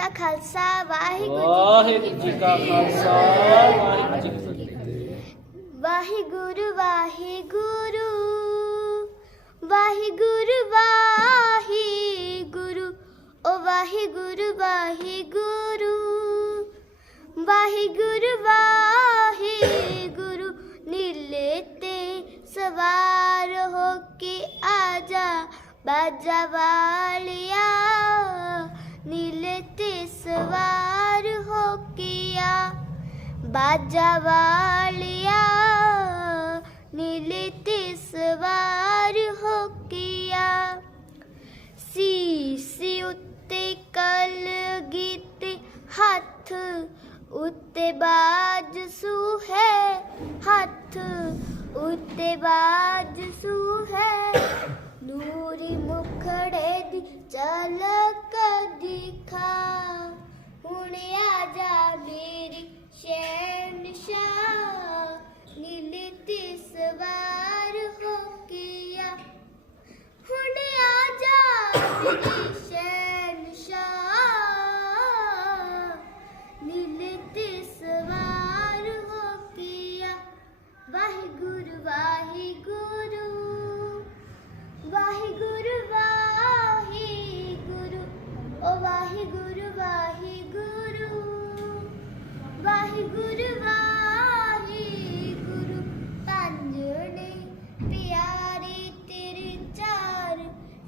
ਕਾ ਖਾਲਸਾ ਵਾਹਿਗੁਰੂ ਵਾਹਿਗੁਰੂ ਜੀ ਕਾ ਖਾਲਸਾ ਵਾਹਿਗੁਰੂ ਜੀ ਕੀ ਫਤਿਹ। ਵਾਹਿਗੁਰੂ ਵਾਹਿਗੁਰੂ ਵਾਹਿਗੁਰੂ ਵਾਹਿਗੁਰੂ ਓ ਵਾਹਿਗੁਰੂ ਵਾਹਿਗੁਰੂ ਵਾਹਿਗੁਰੂ ਵਾਹਿਗੁਰੂ ਨੀਲੇ ਤੇ ਸਵਾਰ ਹੋ ਕੇ ਆਜਾ ਬਾਜਾ ਵਾਲਿਆ। ਤੇ ਸਵਾਰ ਹੋ ਕੇ ਆ ਬਾਜਾ ਵਾਲਿਆ ਨੀਲੇ ਤੇ ਸਵਾਰ ਹੋ ਗਿਆ ਸੀਸੀ ਉੱਤੇ ਕਲ ਗੀਤੇ ਹੱਥ ਉੱਤੇ ਬਾਜ ਸੂ ਹੈ ਹੱਥ ਉੱਤੇ ਬਾਜ ਸੂ ਹੈ ਨੂਰੀ ਮੁਖੜੇ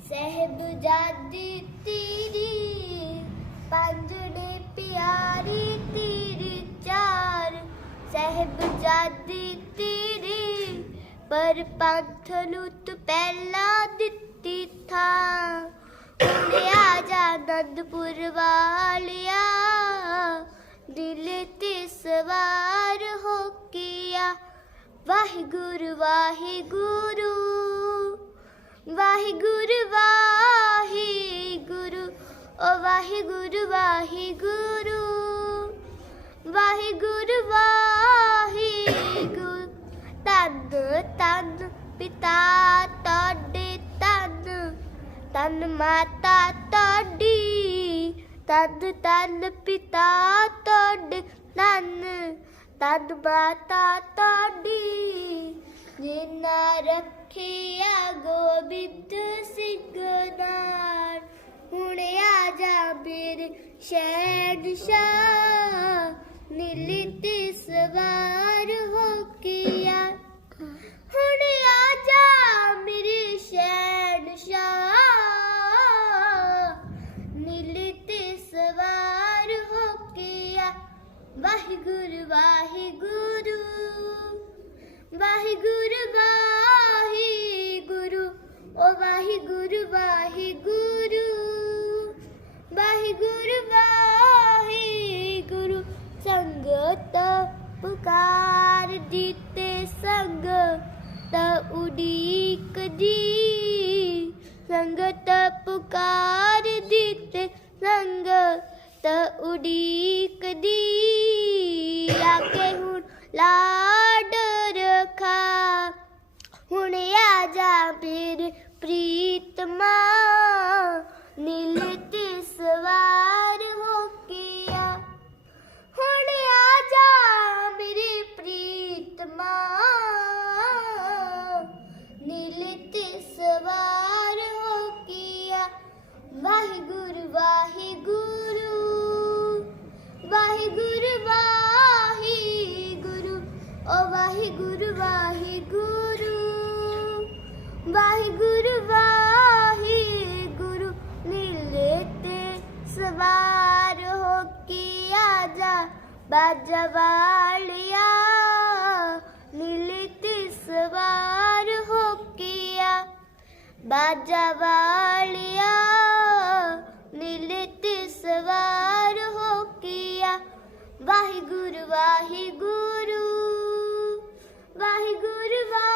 ਸਹਿਬਜ਼ਾਦੀ ਤੇਰੀ ਪੰਜਣੇ ਪਿਆਰੀ ਤੇਰੇ ਚਾਰ ਸਹਿਬਜ਼ਾਦੀ ਤੇਰੀ ਪਰ ਪੰਥ ਨੂੰ ਤੂੰ ਪਹਿਲਾਂ ਦਿੱਤੀ ਥਾਂ। ਹੁਣ ਜਾ ਅਨੰਦਪੁਰ ਵਾਲਿਆ। ਦਿਲ ਤੇ ਸਵਾਰ ਹੋ ਕੇ ਵਾਹਿਗੁਰੂ ਵਾਹਿਗੁਰੂ ਵਾਹਿਗੁਰੂ ਵਾਹਿਗੁਰੂ, ਓ ਵਾਹਿਗੁਰੂ ਵਾਹਿਗੁਰੂ ਵਾਹਿਗੁਰੂ ਵਾਹਿਗੁਰੂ। ਤਨ ਤਨ ਪਿਤਾ, ਤੁਹਾਡੇ ਤਨ ਤਨ ਮਾਤਾ ਤਦ ਤਨ ਪਿਤਾ ਤੋੜ ਨਨ, ਤਦ ਮਾਤਾ ਤੋੜੀ ਜਿਨਾ ਰੱਖਿਆ ਗੋਬਿੰਦ ਸਿੰਘ ਨਾਲ। ਹੁਣ ਆ ਜਾ ਬੀਰ ਸ਼ਹਿਰ ਸ਼ਾ ਨੀਲੀ ਤੇ ਸਵਾਰ ਹੋ ਕੇ ਹੁਣ ਆ ਜਾ ਮੇਰੇ ਸ਼ੈਡ ਸ਼ਾ ਨੀਲੀ ਤੇ ਸਵਾਰ ਹੋ ਕੇ ਆ। ਵਾਹਿਗੁਰੂ ਵਾਹਿਗੁਰੂ ਵਾਹਿਗੁਰੂ ਵਾਹਿਗੁਰੂ, ਓ ਵਾਹਿਗੁਰੂ ਵਾਹਿਗੁਰੂ ਵਾਹਿਗੁਰੂ ਵਾਹਿਗੁਰੂ ਸੰਗਤ ਪੁਕਾਰ ਦਿੱਤੇ ਸੰਗ ਤ ਉਡੀਕ ਦੀ ਸੰਗਤ ਪੁਕਾਰ ਉਡੀਕਦੀ ਉਡੀਕ ਦੀ ਆਕੇ ਹੁਣ ਲਾਡ ਰਖਾ। ਹੁਣ ਆ ਜਾ ਫਿਰ ਪ੍ਰੀਤਮਾ। ਵਾਹਿਗੁਰੂ ਵਾਹਿਗੁਰੂ, ਨੀਲੇ ਤੇ ਸਵਾਰ ਹੋ ਕੇ ਆ ਜਾ। ਬਾਜਵਾਲਿਆ ਨੀਲੇ ਤੇ ਸਵਾਰ ਹੋ ਕੇ ਆ। ਬਾਜਵਾਲਿਆ ਨੀਲੇ ਤੇ ਸਵਾਰ ਹੋ ਕੇ ਆ। ਵਾਹਿਗੁਰੂ ਵਾਹਿਗੁਰੂ ਵਾਹਿਗੁਰੂ